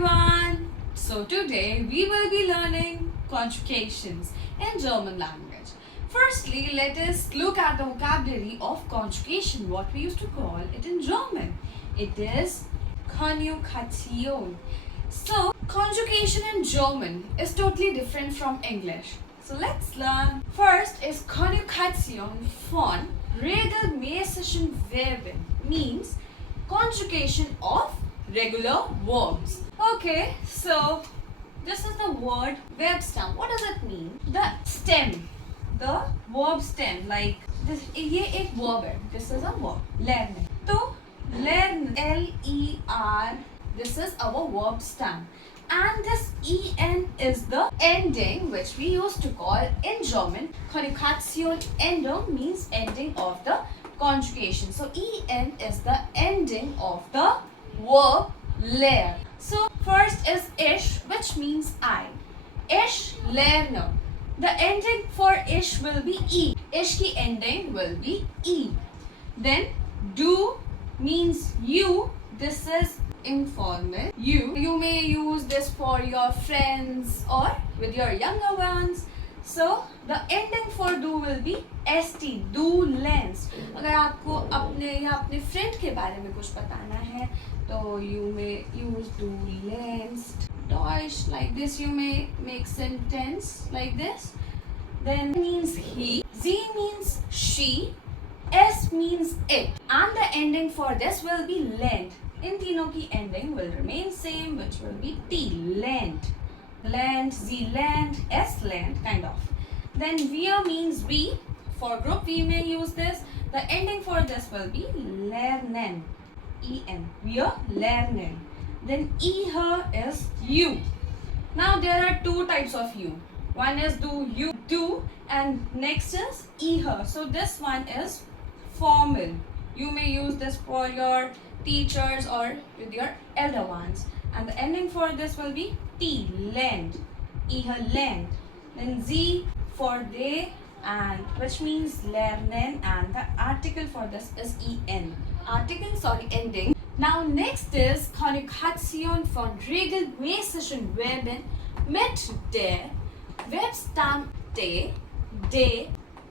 everyone! So today we will be learning conjugations in German language. Firstly, let us look at the vocabulary of conjugation, what we used to call it in German. It is Konjugation. So conjugation in German is totally different from English. So let's learn. First is Konjugation von regelmäßigen Verben, means conjugation of regular verbs. Okay, so this is the word verb stem. What does it mean? The stem, the verb stem, like this. ये एक verb है. This is a verb. Lernen. तो learn, L-E-R. This is our verb stem. And this en is the ending, which we used to call in German Konjugation Endung, means ending of the conjugation. So en is the ending of the verb leer. So first is ich, which means I. Ich lerne. The ending for ich will be e. Ich ki ending will be e. Then du means you. This is informal. You may use this for your friends or with your younger ones. So the ending for do will be st. Do lens. अगर आपको अपने या अपने friend के बारे में कुछ बताना है तो you may use do lens. Deutsch like this. You may make sentence like this. Then means he. Z means she. S means it. And the ending for this will be lent. In तीनों की ending will remain same, which will be t. Lent. Lent, Z lent, S lent, kind of. Then wir means we. For group we may use this. The ending for this will be lernen. En. Wir lernen. Then her is you. Now there are two types of you. One is you do, and next is her. So this one is formal. You may use this for your teachers or with your elder ones. And the ending for this will be t. Lend. Her lend. Then z for they, and which means lernen, and the article for this is en. Ending. Now next is Konjugation von regelmäßigen Verben mit der Verbstamm de,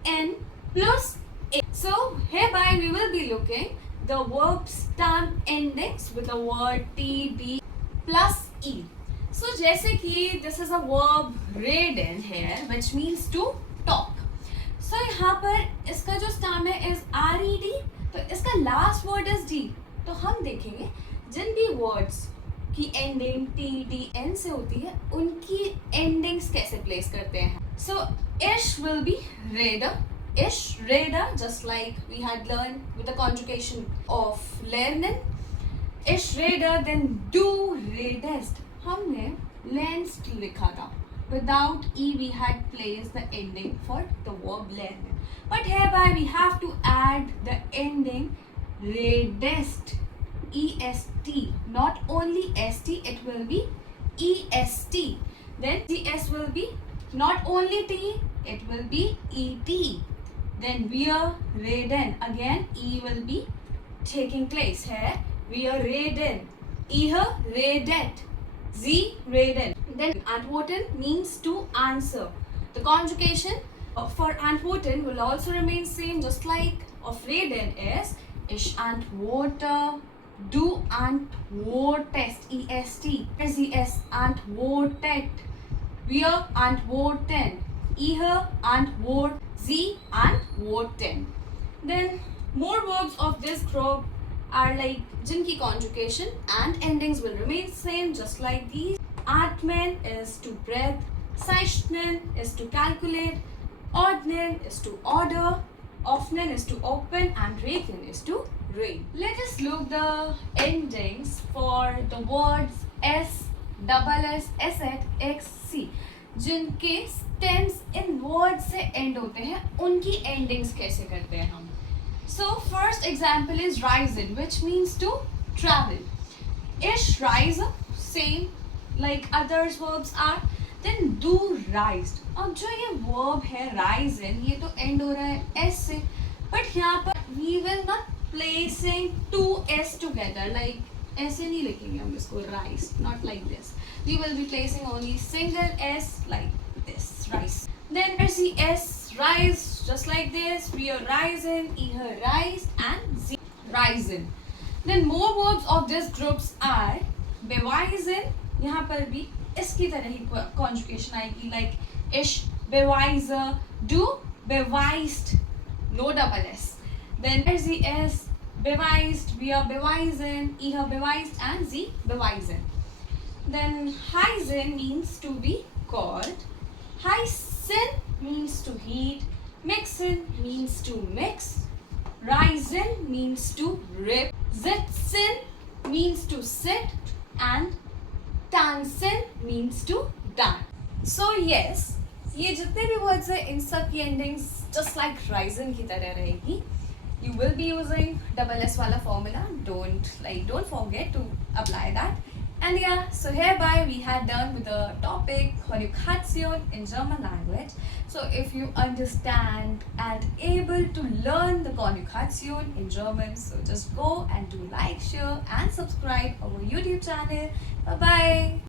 n plus e. So hereby we will be looking the verb stem endings with the word t, d plus e. So जैसे कि this is a verb reden here, which means to talk. So यहाँ पर इसका जो stem है is red, तो इसका last word is d. तो हम देखेंगे जिन भी words की ending t, d, n से होती है उनकी endings कैसे place करते हैं. So ich will be rede. Ich rede, just like we had learned with the conjugation of lernen. Ich rede, then du redest. हमने lernst लिखा था. Without e we had placed the ending for the verb lernen. But hereby we have to add the ending redest. est. Not only st, it will be est. Then ts will be not only t, it will be et. Then wir reden. Again e will be taking place here. Wir reden. Ihr redet. Sie reden. Then antworten means to answer. The conjugation for antworten will also remain same, just like of reden is ich antworte, du antwortest, est. Sie es antwortet, wir antworten, ihr antwort, sie antworten. Then more verbs of this group are like जिनकी conjugation and endings will remain same, just like these. Atmen is to breathe, zeichnen is to calculate, ordnen is to order, öffnen is to open, and regnen is to rain. Let us look the endings for the words s, double s, sh, x, c. जिनके stems in words से end होते हैं उनकी endings कैसे करते हैं हम. So first example is reisen, which means to travel. Ich reise, same like others verbs are. Then du reist. अब जो ये verb है reisen, ये तो end हो रहा है s से. But यहाँ पर we will not placing two s together like ऐसे नहीं लिखेंगे हम इसको, rice, not like this. We will be placing only single s like this, rice. Then there's the s, rise, just like this. We are rising, her rise, and z, rising. Then more verbs of this groups are beweisen. यहाँ पर भी इसकी तरह ही conjugation आएगी, like ish, beweise, do, beweist, no double s. Then there's the s, beweist, wir beweisen, ihr beweist, and sie beweisen. Then heißen means to be called. Heißen means to heat. Mixen means to mix. Reisen means to rip. Sitzen means to sit. And tanzen means to dance. So yes, ये जितने भी words हैं इन सब की endings just like reisen की तरह रहेगी. You will be using double S wala formula. Don't forget to apply that. And yeah, so hereby we had done with the topic Konjugation in German language. So if you understand and able to learn the Konjugation in German, so just go and do like, share and subscribe our YouTube channel. Bye bye.